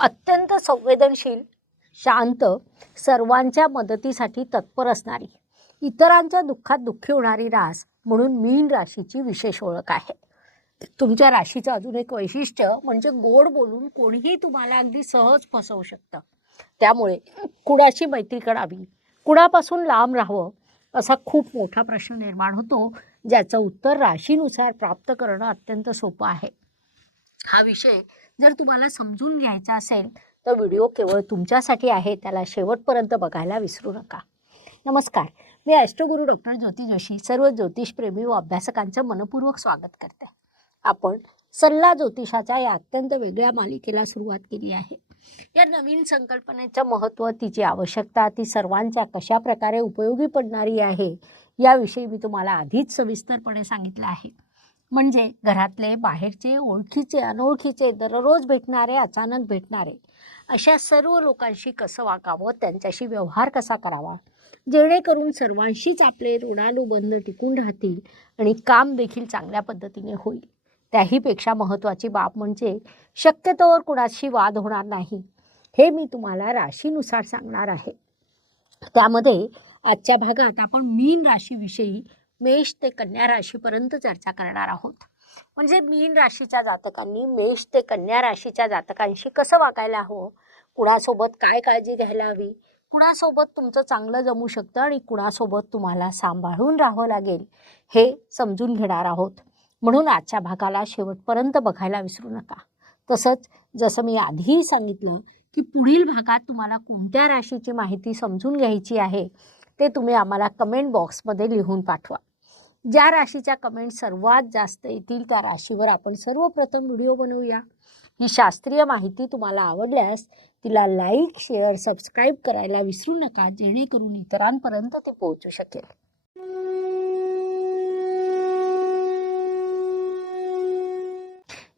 अत्यंत संवेदनशील शांत सर्वांच्या मदतीसाठी तत्पर असणारी इतरांच्या दुःखात दुःखी होणारी रास म्हणून मीन राशीची विशेष ओळख आहे. तुमच्या राशीचं अजून एक वैशिष्ट्य म्हणजे गोड बोलून कोणीही तुम्हाला अगदी सहज फसवू शकतं. त्यामुळे कुणाशी मैत्री करावी कुणापासून लांब राहावं असा खूप मोठा प्रश्न निर्माण होतो ज्याचं उत्तर राशीनुसार प्राप्त करणं अत्यंत सोपं आहे. हा विषय जर तुम्हाला समजून घ्यायचा असेल तर व्हिडिओ केवळ तुमच्यासाठी आहे त्याला शेवटपर्यंत बघायला विसरू नका. नमस्कार. मी अष्टगुरू डॉक्टर ज्योती जोशी सर्व ज्योतिषप्रेमी व अभ्यासकांचं मनपूर्वक स्वागत करते. आपण सल्ला ज्योतिषाच्या या अत्यंत वेगळ्या मालिकेला सुरुवात केली आहे. या नवीन संकल्पनेचं महत्त्व तिची आवश्यकता ती सर्वांच्या कशा प्रकारे उपयोगी पडणारी आहे याविषयी मी तुम्हाला आधीच सविस्तरपणे सांगितलं आहे. म्हणजे घरातले बाहेरचे ओळखीचे अनोळखीचे दररोज भेटणारे अचानक भेटणारे अशा सर्व लोकांशी कसं वागावं त्यांच्याशी व्यवहार कसा करावा? जेणेकरून सर्वांशीच आपले ऋणानुबंध टिकून राहतील आणि काम देखील चांगल्या पद्धतीने होईल. त्याहीपेक्षा महत्त्वाची बाब म्हणजे शक्यतोवर कुणाशी वाद होणार नाही. हे मी तुम्हाला राशीनुसार सांगणार आहे. त्यामध्ये आजच्या भागात आपण मीन राशीविषयी मेष ते कन्या राशीपर्यंत चर्चा करणार आहोत. म्हणजे मीन राशीच्या जातकांनी मेष ते कन्या राशीच्या जातकांशी कसं वागायला हवं? कुणासोबत काय काळजी घ्यायला हवी? कुणासोबत तुमचं चांगलं जमू शकतं आणि कुणासोबत तुम्हाला सांभाळून राहावं लागेल हे समजून घेणार आहोत. म्हणून आजच्या भागाला शेवटपर्यंत बघायला विसरू नका. तसंच जसं मी आधीही सांगितलं की पुढील भागात तुम्हाला कोणत्या राशीची माहिती समजून घ्यायची आहे ते तुम्ही आम्हाला कमेंट बॉक्समध्ये लिहून पाठवा. ज्या राशीच्या कमेंट सर्वात जास्त येतील त्या राशीवर आपण सर्वप्रथम व्हिडिओ बनवूया. ही शास्त्रीय माहिती तुम्हाला आवडल्यास तिला लाईक शेअर सबस्क्राईब करायला विसरू नका जेणेकरून इतरांपर्यंत ते पोहोचू शकेल.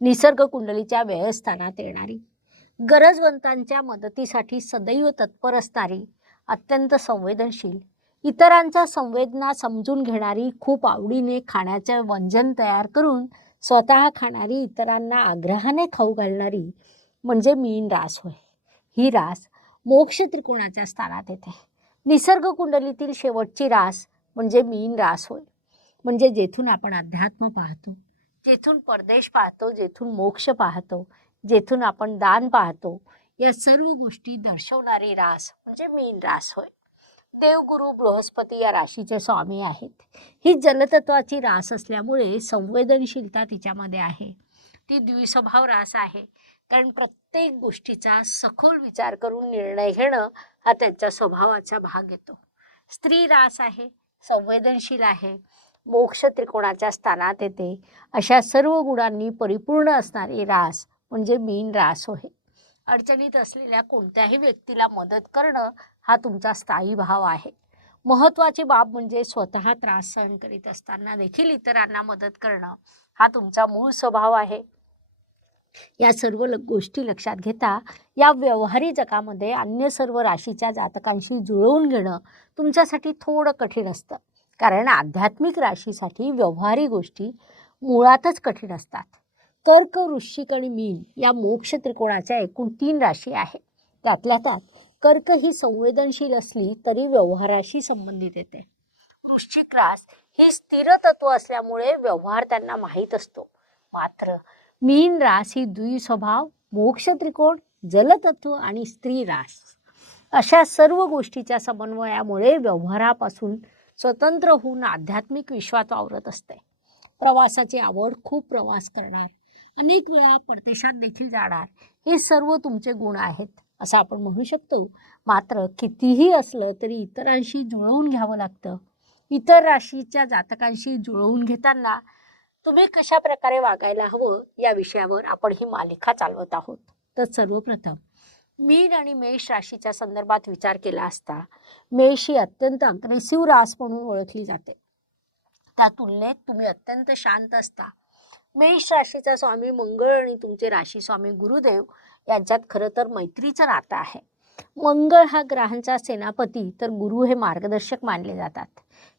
निसर्ग कुंडलीच्या व्ययस्थानात येणारी गरजवंतांच्या मदतीसाठी सदैव तत्पर असणारी अत्यंत संवेदनशील इतरांच्या संवेदना समजून घेणारी खूप आवडीने खाण्याचे व्यंजन तयार करून स्वतः खाणारी इतरांना आग्रहाने खाऊ घालणारी म्हणजे मीन रास होय. ही रास मोक्ष त्रिकोणाच्या स्थानात येते. निसर्ग कुंडलीतील शेवटची रास म्हणजे मीन रास होय. म्हणजे जेथून आपण अध्यात्म पाहतो जेथून परदेश पाहतो जेथून मोक्ष पाहतो जेथून आपण दान पाहतो या सर्व गोष्टी दर्शवणारी रास म्हणजे मीन रास होय. देवगुरु बृहस्पती या राशीचे स्वामी आहेत. ही जलतत्वाची रास असल्यामुळे संवेदनशीलता तिच्यामध्ये आहे. ती द्विस्वभाव रास आहे. कारण प्रत्येक गोष्टीचा सखोल विचार करून निर्णय घेणं हा त्यांच्या स्वभावाचा भाग येतो. स्त्री रास आहे संवेदनशील आहे मोक्ष त्रिकोणाच्या स्थानात येते. अशा सर्व गुणांनी परिपूर्ण असणारी रास म्हणजे मीन रास होय. अडचणीत असलेल्या कोणत्याही व्यक्तीला मदत करणं हा तुमचा स्थायी भाव आहे. महत्त्वाची बाब म्हणजे स्वतः त्रास सहन करीत असताना देखील इतरांना मदत करणं हा तुमचा मूळ स्वभाव आहे. या सर्व ल- गोष्टी लक्षात घेता या व्यवहारी जगामध्ये अन्य सर्व राशीच्या जातकांशी जुळवून घेणं तुमच्यासाठी थोडं कठीण असतं. कारण आध्यात्मिक राशीसाठी व्यवहारी गोष्टी मुळातच कठीण असतात. कर्क वृश्चिक आणि मीन या मोक्ष त्रिकोणाच्या एकूण तीन राशी आहेत. त्यातल्या त्यात कर्क ही संवेदनशील असली तरी व्यवहाराशी संबंधित येते. वृश्चिक रास ही स्थिर तत्व असल्यामुळे व्यवहार त्यांना माहीत असतो. मात्र मीन रास ही द्विस्वभाव मोक्ष त्रिकोण जलतत्व आणि स्त्री रास. अशा सर्व गोष्टीच्या समन्वयामुळे व्यवहारापासून स्वतंत्र होऊन आध्यात्मिक विश्वात वावरत असते. प्रवासाची आवड खूप प्रवास करणार. अनेक वेळा परदेशात देखील जाणार. हे सर्व तुमचे गुण आहेत. असं आपण म्हणू शकतो. मात्र कितीही असलं तरी इतरांशी जुळवून घ्यावं लागतं. इतर राशीच्या जातकांशी जुळवून घेताना तुम्ही कशा प्रकारे वागायला हवं या विषयावर आपण ही मालिका चालवत आहोत. तर सर्वप्रथम मीन आणि मेष राशीच्या संदर्भात विचार केला असता मेष ही अत्यंत अग्रेसिव्ह रास म्हणून ओळखली जाते. त्या तुलनेत तुम्ही अत्यंत शांत असता. मेष राशीचा स्वामी मंगळ आणि तुमचे राशी स्वामी गुरुदेव यांच्यात खरं तर मैत्रीचं नातं आहे. मंगळ हा ग्रहांचा सेनापती तर गुरु हे मार्गदर्शक मानले जातात.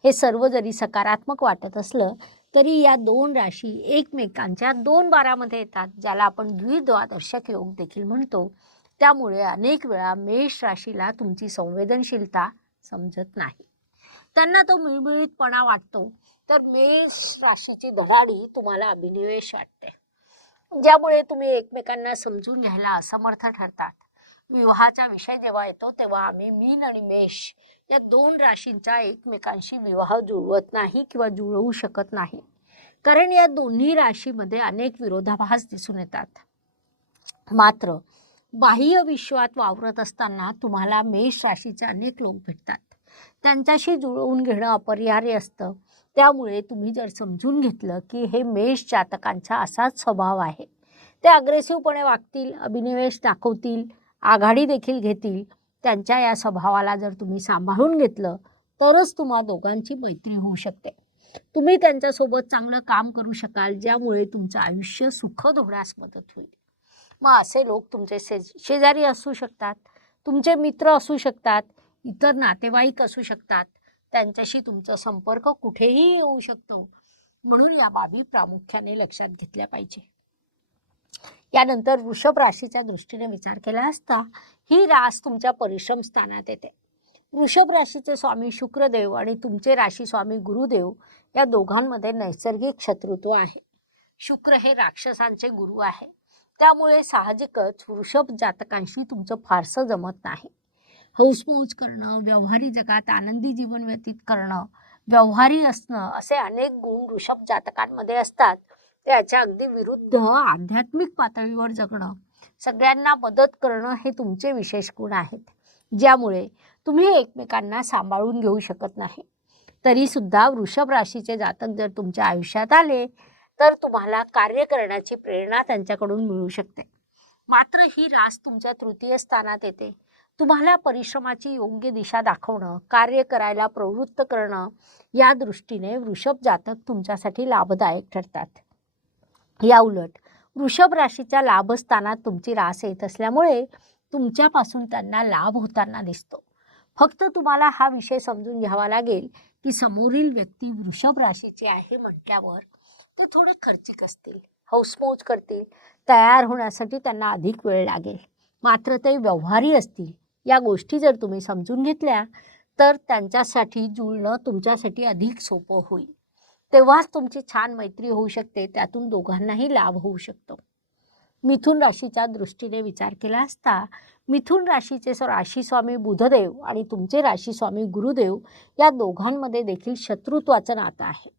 हे सर्व जरी सकारात्मक वाटत असलं तरी या दोन राशी एकमेकांच्या दोन बारामध्ये येतात ज्याला आपण द्विद्वादर्शक योग देखील म्हणतो. त्यामुळे अनेक वेळा मेष राशीला तुमची संवेदनशीलता समजत नाही. त्यांना तो मिळमिळीतपणा वाटतो. तर मेष राशीची धडाडी तुम्हाला अभिनिवेश वाटते. ज्यामुळे तुम्ही एकमेकांना समजून घ्यायला असमर्थ ठरतात. विवाहाचा विषय जेव्हा येतो तेव्हा आम्ही मीन आणि मेष या दोन राशींचा एकमेकांशी विवाह जुळवत नाही किंवा जुळवू शकत नाही. कारण या दोन्ही राशीमध्ये अनेक विरोधाभास दिसून येतात. मात्र बाह्य विश्वात वावरत असताना तुम्हाला मेष राशीचे अनेक लोक भेटतात. त्यांच्याशी जुळवून घेणं अपरिहार्य असतं. त्यामुळे तुम्ही जर समजून घेतलं की हे मेष जातकांचा असाच स्वभाव आहे. ते अग्रेसिव्हपणे वागतील अभिनिवेश दाखवतील आघाडी देखील घेतील. त्यांच्या या स्वभावाला जर तुम्ही सांभाळून घेतलं तरच तुम्हा दोघांची मैत्री होऊ शकते. तुम्ही त्यांच्यासोबत चांगलं काम करू शकाल ज्यामुळे तुमचं आयुष्य सुखद होण्यास मदत होईल. मग असे लोक तुमचे शे शेजारी असू शकतात तुमचे मित्र असू शकतात इतर नातेवाईक असू शकतात त्यांच्याशी तुमचा संपर्क कुठेही येऊ शकतो म्हणून या बाबी प्रामुख्याने लक्षात घेतल्या पाहिजे. यानंतर वृषभ राशीच्या दृष्टीने विचार केला असता ही रास तुमच्या परिश्रम स्थानात येते. वृषभ राशीचे स्वामी शुक्रदेव आणि तुमचे राशी स्वामी गुरुदेव या दोघांमध्ये नैसर्गिक शत्रुत्व आहे. शुक्र हे राक्षसांचे गुरु आहे. त्यामुळे साहजिकच वृषभ जातकांशी तुमचं फारसं जमत नाही. हौसमौज करणं व्यवहारी जगात आनंदी जीवन व्यतीत करणं व्यवहारी असणं असे अनेक गुण वृषभ जातकांमध्ये असतात. त्याच्या अगदी विरुद्ध आध्यात्मिक पातळीवर जगणं सगळ्यांना मदत करणं हे तुमचे विशेष गुण आहेत. ज्यामुळे तुम्ही एकमेकांना सांभाळून घेऊ शकत नाही. तरीसुद्धा वृषभ राशीचे जातक जर तुमच्या आयुष्यात आले तर तुम्हाला कार्य करण्याची प्रेरणा त्यांच्याकडून मिळू शकते. मात्र ही रास तुमच्या तृतीय स्थानात येते. तुम्हाला परिश्रमाची योग्य दिशा दाखवणं कार्य करायला प्रवृत्त करणं या दृष्टीने वृषभ जातक तुमच्यासाठी लाभदायक ठरतात. या उलट वृषभ राशीच्या लाभस्थानात तुमची रास येत असल्यामुळे तुमच्यापासून त्यांना लाभ होताना दिसतो. फक्त तुम्हाला हा विषय समजून घ्यावा लागेल की समोरील व्यक्ती वृषभ राशीची आहे म्हटल्यावर ते थोडे खर्चिक असतील हौसमौज करतील तयार होण्यासाठी त्यांना अधिक वेळ लागेल. मात्र ते व्यवहारी असतील या गोष्टी जर तुम्ही समजून घेतल्या तर त्यांच्यासाठी जुळणं तुमच्यासाठी अधिक सोपं होईल. तेव्हाच तुमची छान मैत्री होऊ शकते त्यातून दोघांनाही लाभ होऊ शकतो. मिथुन राशीच्या दृष्टीने विचार केला असता मिथुन राशीचे सर राशीस्वामी बुधदेव आणि तुमचे राशीस्वामी गुरुदेव या दोघांमध्ये देखील शत्रुत्वाचं नातं आहे.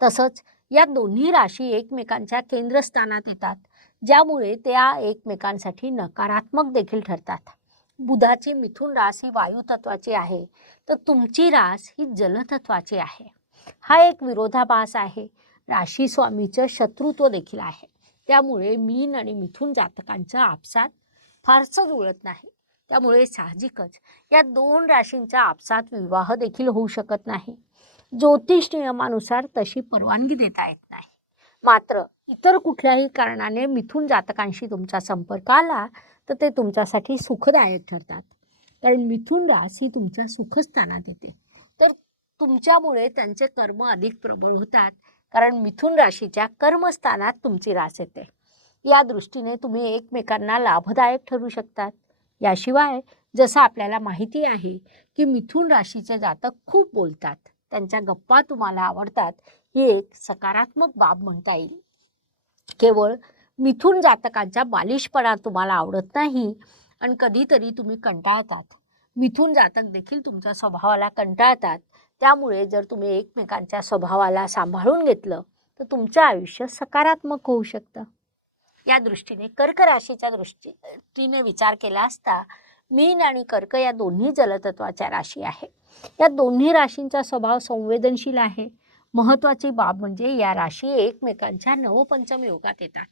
तसंच या दोन्ही राशी एकमेकांच्या केंद्रस्थानात येतात ज्यामुळे त्या एकमेकांसाठी नकारात्मक देखील ठरतात. बुधाची मिथुन रास ही वायुतत्वाचे आहे. तर तुमची रास ही जलतत्वाची आहे. हा एक विरोधाभास आहे. राशी स्वामीचं शत्रुत्व देखील आहे. त्यामुळे मीन आणि मिथुन जातकांचं आपसात फारसं जुळत नाही. त्यामुळे साहजिकच या दोन राशींचा आपसात विवाह देखील होऊ शकत नाही. ज्योतिष नियमानुसार तशी परवानगी देता येत नाही. मात्र इतर कुठल्याही कारणाने मिथुन जातकांशी तुमचा संपर्क आला तर ते तुमच्यासाठी सुखदायक ठरतात. कारण मिथुन रास ही तुमच्या सुखस्थानात येते. तर तुमच्यामुळे त्यांचे कर्म अधिक प्रबळ होतात. कारण मिथुन राशीच्या कर्मस्थानात तुमची रास येते. या दृष्टीने तुम्ही एकमेकांना लाभदायक ठरू शकतात. याशिवाय जसं आपल्याला माहिती आहे की मिथुन राशीचे जातक खूप बोलतात. त्यांच्या गप्पा तुम्हाला आवडतात. ही एक सकारात्मक बाब म्हणता येईल. केवळ मिथुन जातकांचा बालिशपणा तुम्हाला आवडत नाही आणि कधीतरी तुम्ही कंटाळतात. मिथुन जातक देखील तुमच्या स्वभावाला कंटाळतात. त्यामुळे जर तुम्ही एकमेकांच्या स्वभावाला सांभाळून घेतलं तर तुमचं आयुष्य सकारात्मक होऊ शकतं. या दृष्टीने कर्क राशीच्या दृष्टीने विचार केला असता मीन आणि कर्क या दोन्ही जलतत्वाच्या राशी आहे या दोन्ही राशींचा स्वभाव संवेदनशील आहे. महत्त्वाची बाब म्हणजे या राशी एकमेकांच्या नवपंचम योगात येतात.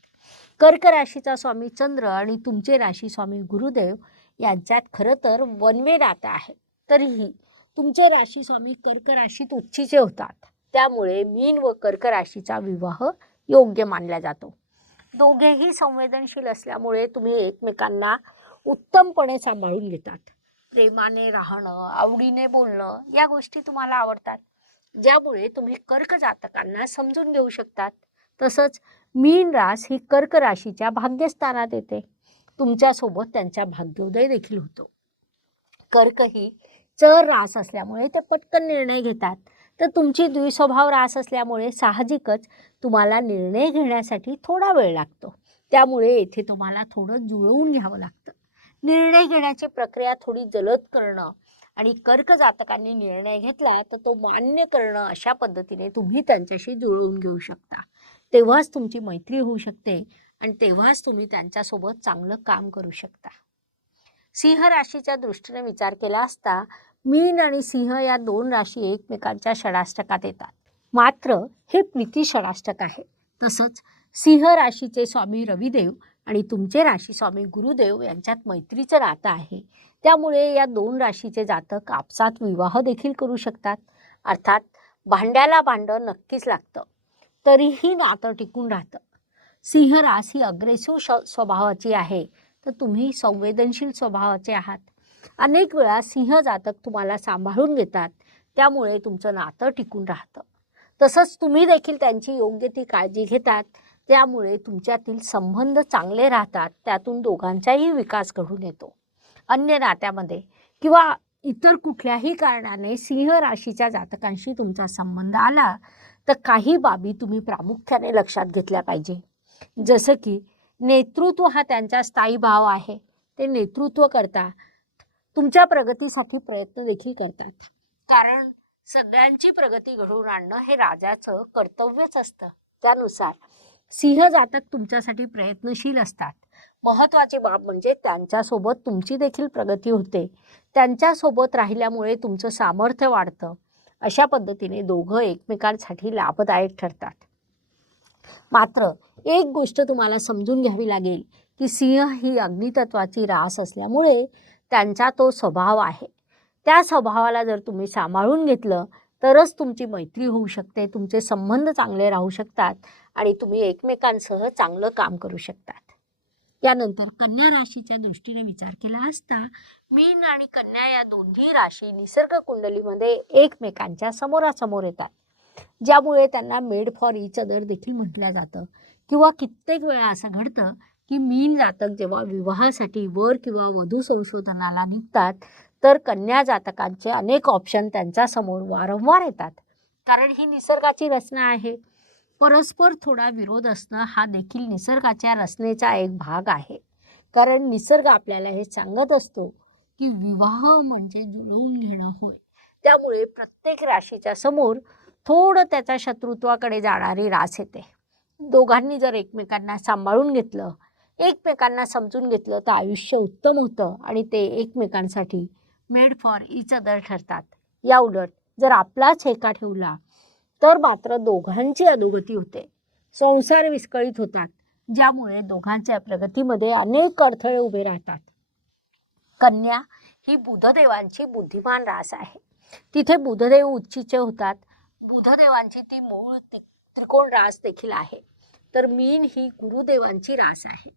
कर्क राशीचा स्वामी चंद्र आणि तुमचे राशी स्वामी गुरुदेव यांच्यात खरं तर वनवे नातं आहे. तरीही तुमचे राशी स्वामी कर्क राशीत उच्चीचे होतात. त्यामुळे मीन व कर्क राशीचा विवाह योग्य मानला जातो. दोघेही संवेदनशील असल्यामुळे तुम्ही एकमेकांना उत्तमपणे सांभाळून घेतात. प्रेमाने राहणं आवडीने बोलणं या गोष्टी तुम्हाला आवडतात. ज्यामुळे तुम्ही कर्क जातकांना समजून घेऊ शकतात. तसंच मीन रास ही कर्क राशीच्या भाग्यस्थानात येते. तुमच्यासोबत त्यांचा भाग्योदय देखील होतो. कर्क ही चर रास असल्यामुळे ते पटकन निर्णय घेतात. तर तुमची द्विस्वभाव रास असल्यामुळे साहजिकच तुम्हाला निर्णय घेण्यासाठी थोडा वेळ लागतो. त्यामुळे येथे तुम्हाला थोडं जुळवून घ्यावं लागतं. निर्णय घेण्याची प्रक्रिया थोडी जलद करणं आणि कर्क जातकांनी निर्णय घेतला तर तो मान्य करणं अशा पद्धतीने तुम्ही त्यांच्याशी जुळवून घेऊ शकता. तेव्हाच तुमची मैत्री होऊ शकते आणि तेव्हाच तुम्ही त्यांच्यासोबत चांगलं काम करू शकता. सिंह राशीच्या दृष्टीने विचार केला असता मीन आणि सिंह या दोन राशी एकमेकांच्या षडाष्टकात येतात. मात्र हे प्रीती षडाष्टक आहे. तसंच सिंह राशीचे स्वामी रविदेव आणि तुमचे राशी स्वामी गुरुदेव यांच्यात मैत्रीचं नातं आहे. त्यामुळे या दोन राशीचे जातक आपसात विवाह देखील करू शकतात. अर्थात भांड्याला भांडं नक्कीच लागतं. तरीही नातं टिकून राहतं. सिंह रास ही अग्रेसिव्ह श स्वभावाची आहे. तर तुम्ही संवेदनशील स्वभावाचे आहात. अनेक वेळा सिंह जातक तुम्हाला सांभाळून घेतात. त्यामुळे तुमचं नातं टिकून राहतं. तसंच तुम्ही देखील त्यांची योग्य ती काळजी घेतात. त्यामुळे तुमच्यातील संबंध चांगले राहतात. त्यातून दोघांचाही विकास घडून येतो. अन्य नात्यामध्ये किंवा इतर कुठल्याही कारणाने सिंह राशीच्या जातकांशी तुमचा संबंध आला तर काही बाबी तुम्ही प्रामुख्याने लक्षात घेतल्या पाहिजे. जसं की नेतृत्व हा त्यांचा स्थायी भाव आहे. ते नेतृत्व करतात. तुमच्या प्रगतीसाठी प्रयत्न देखील करतात. कारण सगळ्यांची प्रगती घडवून आणणं हे राजाचं कर्तव्यच असतं. त्यानुसार सिंह जातक तुमच्यासाठी प्रयत्नशील असतात. महत्त्वाची बाब म्हणजे त्यांच्यासोबत तुमची देखील प्रगती होते. त्यांच्यासोबत राहिल्यामुळे तुमचं सामर्थ्य वाढतं. अशा पद्धतीने दोघं एकमेकांसाठी लाभदायक ठरतात. मात्र एक गोष्ट तुम्हाला समजून घ्यावी लागेल की सिंह ही अग्नितत्वाची रास असल्यामुळे त्यांचा तो स्वभाव आहे. त्या स्वभावाला जर तुम्ही सांभाळून घेतलं तरच तुमची मैत्री होऊ शकते तुमचे संबंध चांगले राहू शकतात आणि तुम्ही एकमेकांसह चांगलं काम करू शकतात. त्यानंतर कन्या राशीच्या दृष्टीने विचार केला असता मीन आणि कन्या या दोन्ही राशी निसर्ग कुंडलीमध्ये एकमेकांच्या समोरासमोर येतात. ज्यामुळे त्यांना मेड फॉर इच अदर देखील म्हटलं जातं. किंवा कित्येक वेळा असं घडतं की मीन जातक जेव्हा विवाहासाठी वर किंवा वधू संशोधनाला निघतात तर कन्या जातकांचे अनेक ऑप्शन त्यांच्यासमोर वारंवार येतात. कारण ही निसर्गाची रचना आहे. परस्पर थोडा विरोध असणं हा देखील निसर्गाच्या रचनेचा एक भाग आहे. कारण निसर्ग आपल्याला हे सांगत असतो की विवाह म्हणजे जुळवून घेणं होय. त्यामुळे प्रत्येक राशीच्या समोर थोडं त्याच्या शत्रुत्वाकडे जाणारी रास येते. दोघांनी जर एकमेकांना सांभाळून घेतलं एकमेकांना समजून घेतलं तर आयुष्य उत्तम होतं आणि ते एकमेकांसाठी मेड फॉर इच अदर ठरतात. या उलट जर आपलाच हेका ठेवला तर मात्र दोघांची अधोगती होते. संसार विस्कळीत होतात ज्यामुळे दोघांच्या प्रगतीमध्ये अनेक अडथळे उभे राहतात. कन्या ही बुधदेवांची बुद्धिमान रास आहे. तिथे बुधदेव उच्चीचे होतात. बुधदेवांची ती मूळ त्रिकोण रास देखील आहे. तर मीन ही गुरुदेवांची रास आहे.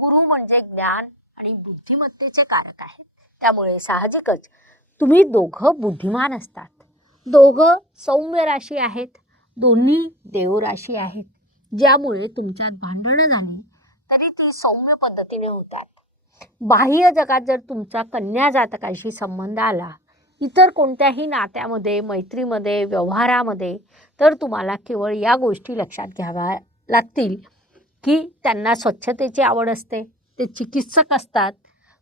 गुरु म्हणजे ज्ञान आणि बुद्धिमत्तेचे कारक आहेत. त्यामुळे साहजिकच तुम्ही दोघं बुद्धिमान असतात. दोघं सौम्य राशी आहेत. दोन्ही देवराशी आहेत. ज्यामुळे तुमच्यात भांडणं झाली तरी ती सौम्य पद्धतीने होतात. बाह्य जगात जर तुमचा कन्या जातकाशी संबंध आला इतर कोणत्याही नात्यामध्ये मैत्रीमध्ये व्यवहारामध्ये तर तुम्हाला केवळ या गोष्टी लक्षात घ्याव्या लागतील की त्यांना स्वच्छतेची आवड असते ते चिकित्सक असतात.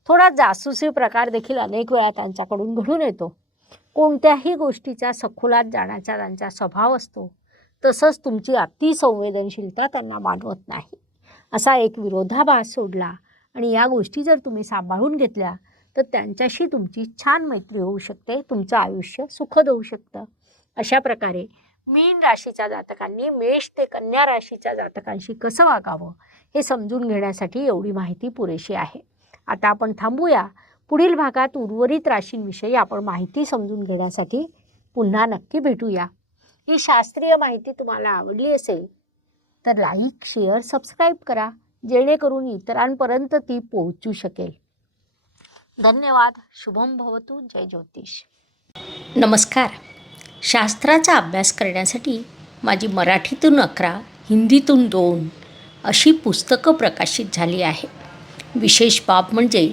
थोडा जासूसी प्रकार देखील अनेक वेळा त्यांच्याकडून घडून येतो. कोणत्याही गोष्टीच्या सखोलात जाण्याचा त्यांचा स्वभाव असतो. तसंच तुमची अतिसंवेदनशीलता त्यांना मानवत नाही. असा एक विरोधाभास सोडला आणि या गोष्टी जर तुम्ही सांभाळून घेतल्या तर त्यांच्याशी तुमची छान मैत्री होऊ शकते तुमचं आयुष्य सुखद होऊ शकतं. अशा प्रकारे मीन राशीच्या जातकांनी मेष ते कन्या राशीच्या जातकांशी कसं वागावं हे समजून घेण्यासाठी एवढी माहिती पुरेशी आहे. आता आपण थांबूया. पुढील भागात उर्वरित राशींविषयी आपण माहिती समजून घेण्यासाठी पुन्हा नक्की भेटूया. ही शास्त्रीय माहिती तुम्हाला आवडली असेल तर लाईक शेअर सबस्क्राईब करा जेणेकरून इतरांपर्यंत ती पोहोचू शकेल. धन्यवाद. शुभम भवतु. जय ज्योतिष. नमस्कार. शास्त्राचा अभ्यास करण्यासाठी माझी मराठीतून अकरा हिंदीतून दोन अशी पुस्तकं प्रकाशित झाली आहे. विशेष बाब म्हणजे